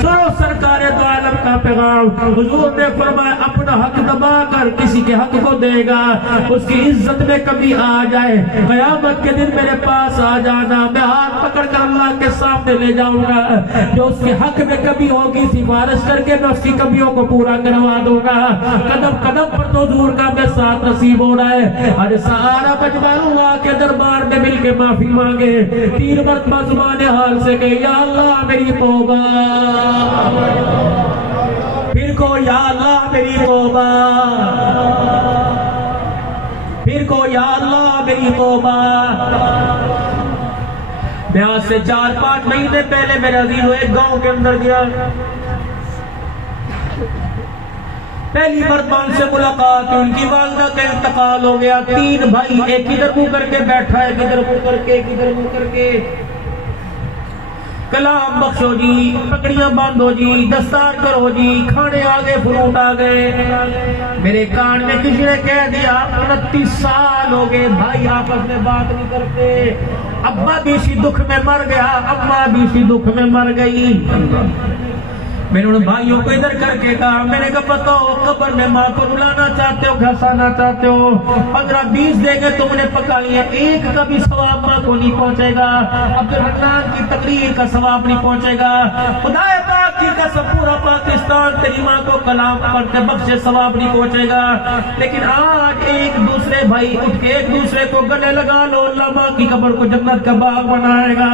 سنو سرکار دو عالم کا پیغام. حضور نے فرمایا اپنا حق دبا کر کسی کے حق کو دے گا, اس کی عزت میں کمی آ جائے, قیامت کے دن میرے پاس آ جانا, میں ہاتھ پکڑ کر اللہ کے سامنے لے جاؤں گا. جو اس کے حق میں کمی ہوگی سفارش کر کے میں اس کی کمیوں کو پورا کروا دوں گا. قدم قدم پر تو حضور کا میں ساتھ نصیب ہو رہا ہے. ہر سارا مجمع اللہ کے دربار میں مل کے معافی مانگے. 3 مرتبہ زبان حال سے کہ یا اللہ میری توبہ, پھر کو یا اللہ میری توبہ, پھر کو یا اللہ میری توبہ. میں آج سے 4-5 مہینے پہلے میرے عزیز ایک گاؤں کے اندر گیا. پہلی مرتبہ ان سے ملاقات, ان کی والدہ کا انتقال ہو گیا. 3 بھائی, ایک ادھر منہ کر کے بیٹھا ہے, ایک ادھر منہ کر کے, ایک ادھر منہ کر کے. کلام بخشو جی, پکڑیاں باندھو جی, دستار کرو جی, کھانے آگے فروٹ آگئے. میرے کان میں کسی نے کہہ دیا 29 سال ہو گئے بھائی آپس میں بات نہیں کرتے. ابا بھی اسی دکھ میں مر گیا, اماں بھی اسی دکھ میں مر گئی. میں نے ان بھائیوں کو ادھر کر کے کہا, میں نے کہا بتاؤ قبر میں ماں کو رلانا چاہتے ہو, گھسانا چاہتے ہو, 15-20 دے گے تم نے پکائی ہے, ایک کا بھی ثواب ماں کو نہیں پہنچے گا. عبد الرحمن کی تقریر کا ثواب نہیں پہنچے گا. خدا پاک کی قسم پورا پاکستان تیری ماں کو کلام پڑھتے بخشے ثواب نہیں پہنچے گا. لیکن آج ایک دوسرے بھائی اٹھ کے ایک دوسرے کو گلے لگا لو, اللہ ماں کی قبر کو جنت کا باغ بنائے گا.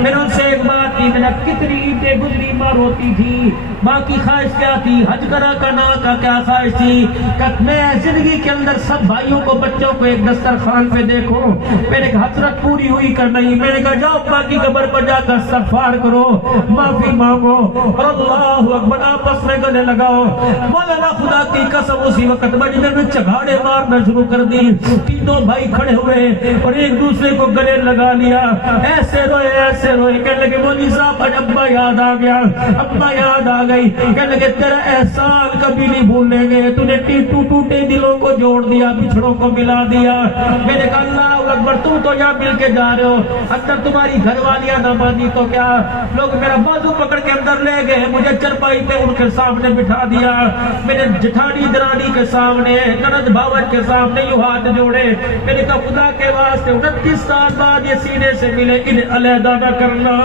میں نے ان سے ایک بات کی, میں نے کتنی عیدیں گزری ماں روتی تھی, ماں کی خواہش کیا تھی, حج کرا کرنا کا کیا خواہش تھی کہ میں زندگی کے اندر سب بھائیوں کو بچوں کو ایک دسترخوان پہ دیکھوں. میں نے کہا حسرت پوری ہوئی کر نہیں. میں نے کہا جاؤ ماں کی قبر پر جا کر استغفار کرو, معافی مانگو اور اللہ اکبر آپس میں گلے لگاؤ. مولانا خدا کی قسم اسی وقت مجمع میں چگاڑے مارنا شروع کر دی. 3 بھائی کھڑے ہوئے اور ایک دوسرے کو گلے لگا لیا, ایسے روئے ایسے روئے. کہنے لگے مولوی صاحب آج ابا یاد آ گیا, ابا یاد آ گئی. کہنے لگے تیرا احسان کبھی نہیں بھولیں گے, تو نے ٹوٹے دلوں کو جوڑ دیا, بچھڑوں کو ملا دیا. میں نے کہا اللہ اکبر, تم تو یہاں مل کے جا رہے ہو, اندر تمہاری گھر والیاں نہ مانی تو کیا. لوگ میرا بازو پکڑ کے اندر لے گئے, مجھے چرپائی پہ ان کے سامنے بٹھا دیا. میں نے جٹھانی درانی کے سامنے, نند بھاوت کے سامنے یوں ہاتھ جوڑے. میں نے کہا خدا کے واسطے 29 سال بعد یہ سینے سے ملے, انہیں علیحدہ نہ کرنا,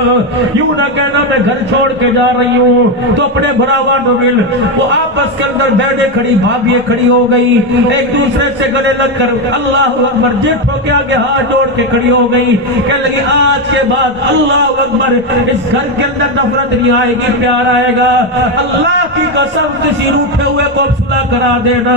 یوں نہ کہنا میں گھر چھوڑ کے جا رہی ہوں تو اپنے بھراوا نہ مل. وہ آپس کے اندر بہنیں کھڑی, بھابیاں کھڑی ہو گئی, ایک دوسرے سے گلے لگ کر اللہ اکبر جیٹھوں کے آگے ہاتھ جوڑ کے کھڑی ہو گئی. کہنے لگی آج کے بعد اللہ اکبر اس گھر کے اندر نفرت نہیں آئے گی, پیار آئے گا. اللہ کی قسم کسی روٹھے ہوئے کو صلح کرا دینا,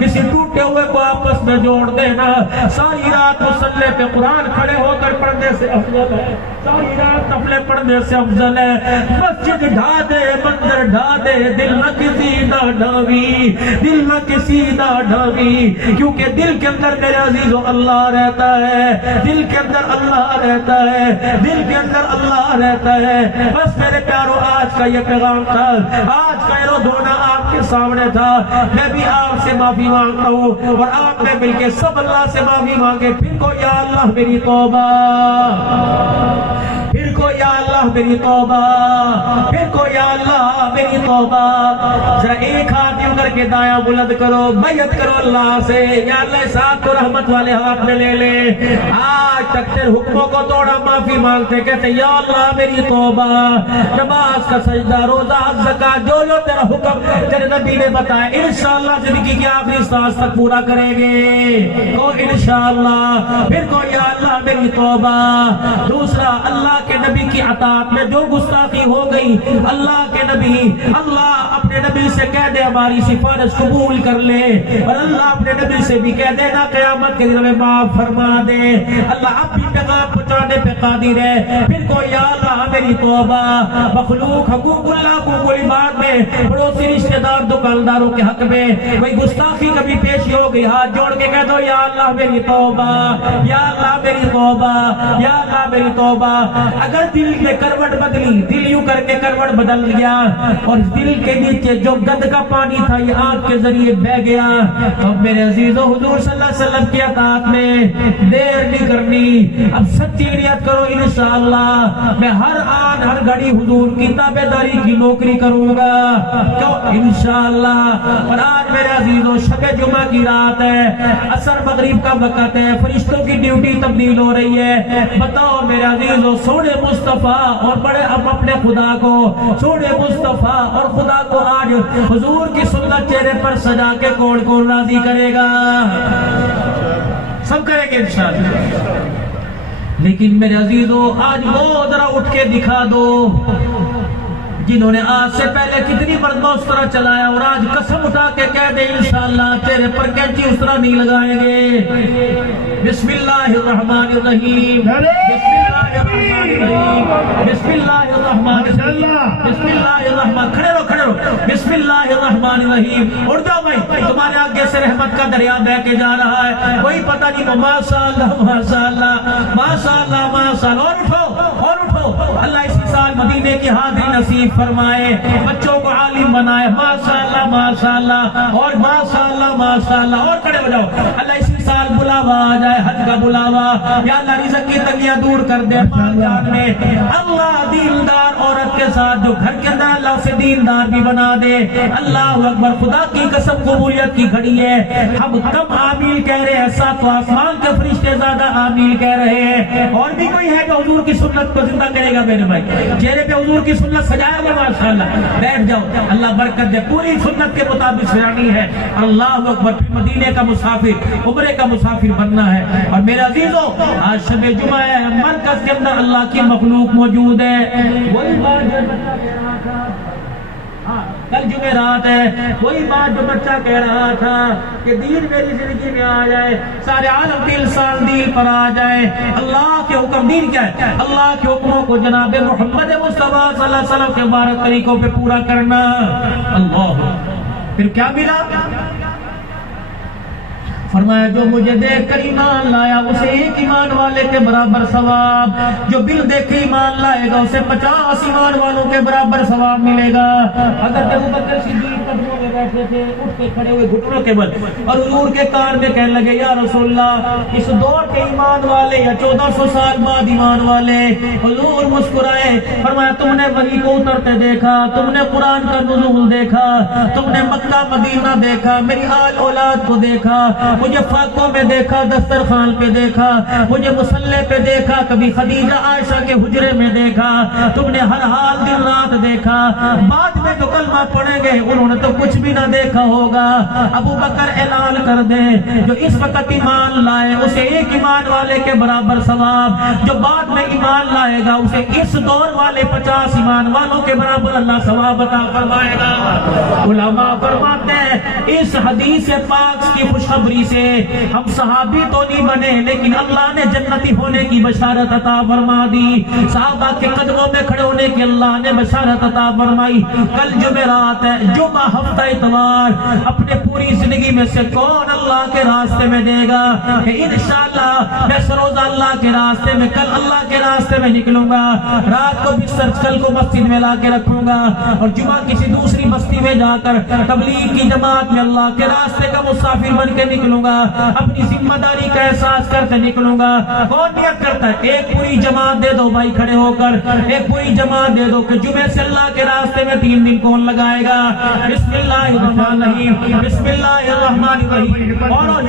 کسی ٹوٹے ہوئے کو آپس میں جوڑ دینا. ساری رات مصلی پہ قرآن کھڑے ہو کر پڑھنے سے افضل ہے, ساری رات نفلیں پڑھنے سے افضل ہے. مسجد ڈھا دے, مندر ڈھا دے, دل نہ کسی نہ ڈھاوی, دل نہ کسی نہ ڈھاوی. کیونکہ دل کے اندر میرے عزیزو اللہ رہتا ہے, دل کے اندر اللہ رہتا ہے, دل کے اندر اللہ رہتا ہے. بس میرے پیارو آج کا یہ پیغام تھا, آج کا یہ رونا آپ کے سامنے تھا. میں بھی آپ سے معافی مانگتا ہوں اور آپ نے مل کے سب اللہ سے معافی مانگے. پھر کو یا اللہ میری توبہ, پھر کو یا اللہ میری توبہ, پھر کو یا اللہ میری توبہ. ذرا ایک ہاتھ یوں کر کے دایاں بلند کرو, بیعت کرو اللہ سے, یا اللہ اس ہاتھ کو رحمت والے ہاتھ میں لے لے. آج تک تیرے حکموں کو توڑا, معافی مانگتے کہتے یا اللہ میری توبہ. نماز کا سجدہ, روزہ, زکات, جو جو تیرا حکم تیرے نبی نے بتایا انشاءاللہ زندگی کی آخری سانس تک پورا کریں گے تو انشاءاللہ. پھر کو یا اللہ میری توبہ. دوسرا, اللہ کے نبی کی اطاعت میں جو گستاخی ہو گئی, اللہ کے نبی, اللہ اپنے نبی سے کہہ دے ہماری سفارش قبول کر لے, اور اللہ اپنے نبی سے بھی کہہ دے نا قیامت کے دن میں معاف فرما دے. اللہ اب بھی پیغام پہنچانے پہ قادر ہے، پھر کوئی یا اللہ میری توبہ مخلوق حقوق اللہ حقوق العباد میں پڑوسی رشتہ دار دکانداروں کے حق میں کوئی گستاخی کبھی پیش ہو گئی، ہاتھ جوڑ کے کہہ دو یا اللہ میری توبہ، یا اللہ میری توبہ، یا اللہ میری توبہ۔ اگر دل میں کروٹ بدلی، دل یوں کر کے کروٹ بدل گیا اور دل کے نیچے جو گند کا پانی تھا یہ آنکھ کے ذریعے بہ گیا، تو میرے عزیزو حضور صلی اللہ علیہ وسلم کی اطاعت میں دیر نہیں کرنی، اب سچی نیت کرو انشاءاللہ میں ہر آن ہر گھڑی حضور کی تابعداری کی نوکری کروں گا، کیوں انشاءاللہ۔ اور آج میرے عزیزو شب جمعہ کی رات ہے، عصر مغرب کا وقت ہے، فرشتوں کی ڈیوٹی تبدیل ہو رہی ہے، بتاؤ میرے عزیزو سونے مصطفیٰ اور بڑے اب اپنے خدا کو، سونے مصطفیٰ اور خدا کو آج حضور کی سنت چہرے پر سجا کے کون کون راضی کرے گا؟ سب کریں گے انشاءاللہ۔ لیکن میرے عزیزو آج وہ ذرا اٹھ کے دکھا دو جنہوں نے آج سے پہلے کتنی مرتبہ اس طرح چلایا اور آج قسم اٹھا کے کہہ دے انشاءاللہ چہرے پر کینچی اس طرح نہیں لگائیں گے۔ بسم اللہ الرحمن الرحیم، بسم اللہ الرحمن الرحیم، بسم اللہ الرحمن الرحیم، بسم اللہ الرحمن، کھڑے رہو کھڑے رہو، بسم اللہ الرحمن الرحیم۔ اٹھ جاؤ بھائی، تمہارے آگے سے رحمت کا دریا بہ کے جا رہا ہے، کوئی پتہ نہیں، ماشاءاللہ ماشاءاللہ ماشاءاللہ ماشاءاللہ۔ اور اٹھو اور اٹھو، اللہ اسی سال مدینے کی حاضری نصیب فرمائے، بچوں کو عالم بنائے، ماشاءاللہ ماشاءاللہ اور ماشاءاللہ ماشاءاللہ۔ اور کھڑے ہو جاؤ، اللہ اسی سال بلاوا آ جائے، حج کا بلاوا، یا اللہ رزق کی تنگیاں دور کر دے مال جان میں، اللہ دیندار عورت کے ساتھ جو گھر کے اندر اللہ سے دیندار بھی بنا دے۔ اللہ اکبر، خدا کی قسم قبولیت کی گھڑی ہے، ہم کم آمین کہہ رہے ہیں، ساتھ آسمان کے فرشتے زیادہ آمین کہہ رہے ہیں۔ اور بھی کوئی ہے جو حضور کی سنت کو زندہ کرے گا؟ میرے بھائی چہرے پہ حضور کی سنت سجائے گا، ماشاءاللہ۔ بیٹھ جاؤ، اللہ برکت دے، پوری سنت کے مطابق سجانی ہے۔ اللہ اکبر، پھر مدینے کا مسافر، عمرے کا مسافر بننا ہے۔ اور میرے عزیزو آج شب جمعہ ہے، مرکز کے اندر اللہ کی مخلوق موجود ہے۔ وہی بات جو بچہ کہہ رہا تھا، کل جمعرات ہے، وہی بات جو بچہ کہہ رہا تھا کہ دین میری زندگی میں آ جائے، سارے عالم کے انسان دین پر آ جائے۔ اللہ کے حکم، دین کیا ہے؟ اللہ کے حکموں کو جناب محمد مصطفیٰ صلی اللہ علیہ وسلم کے مبارک طریقوں پہ پورا کرنا۔ اللہ، پھر کیا ملا؟ فرمایا جو مجھے دیکھ کر ایمان لایا اسے ایک ایمان والے کے برابر ثواب، جو بل دیکھ کے ایمان لائے گا اسے 50 ایمان والوں کے برابر ثواب ملے گا۔ حضرت ابوبکر صدیق قدموں میں بیٹھے تھے، اٹھ کے کھڑے ہوئے گھٹنوں کے بل، اور حضور کے کان میں کہنے لگے یا رسول اللہ اس دور کے ایمان والے یا 1400 سال بعد ایمان والے؟ حضور مسکرائے، فرمایا تم نے وحی کو اترتے دیکھا، تم نے قرآن کا نزول دیکھا، تم نے مکہ مدینہ دیکھا، میری آل اولاد کو دیکھا، مجھے فاقوں میں دیکھا، دسترخوان پہ دیکھا، مجھے مصلے پہ دیکھا، کبھی خدیجہ عائشہ کے حجرے میں دیکھا، تم نے ہر حال دن رات دیکھا، بعد میں جو کلمہ پڑھیں گے انہوں نے تو کچھ بھی نہ دیکھا ہوگا۔ ابو بکر اعلان کر دے جو اس وقت ایمان لائے اسے ایک ایمان والے کے برابر ثواب، جو بعد میں ایمان لائے گا اسے اس دور والے 50 ایمان والوں کے برابر اللہ ثواب عطا فرمائے گا۔ علماء فرماتے ہیں اس حدیث پاک کی خوشخبری سے ہم صحابی تو نہیں بنے لیکن اللہ نے جنتی ہونے کی بشارت عطا فرما دی، صحابہ کے قدموں میں کھڑے ہونے کی اللہ نے بشارت عطا فرمائی۔ کل جمعرات ہے، جمعہ ہفتہ اتوار، اپنے پوری زندگی میں سے کون اللہ کے راستے میں دے گا کہ انشاءاللہ میں سروزہ اللہ کے راستے میں، کل اللہ کے راستے میں نکلوں گا، رات کو بستر کل کو مسجد میں لا کے رکھوں گا اور جمعہ کسی دوسری بستی میں جا کر تبلیغ کی جماعت میں اللہ کے راستے کا مسافر بن کے نکلوں گا، اپنی ذمہ داری کا احساس کرتے نکلوں گا۔ کون نیت کرتا ہے؟ ایک پوری جماعت دے دو بھائی کھڑے ہو کر، ایک پوری جماعت دے دو کہ جمعے سے اللہ کے راستے میں 3 دن کون لگائے گا؟ بسم اللہ الرحمن الرحیم، بسم اللہ الرحمن الرحیم۔ اور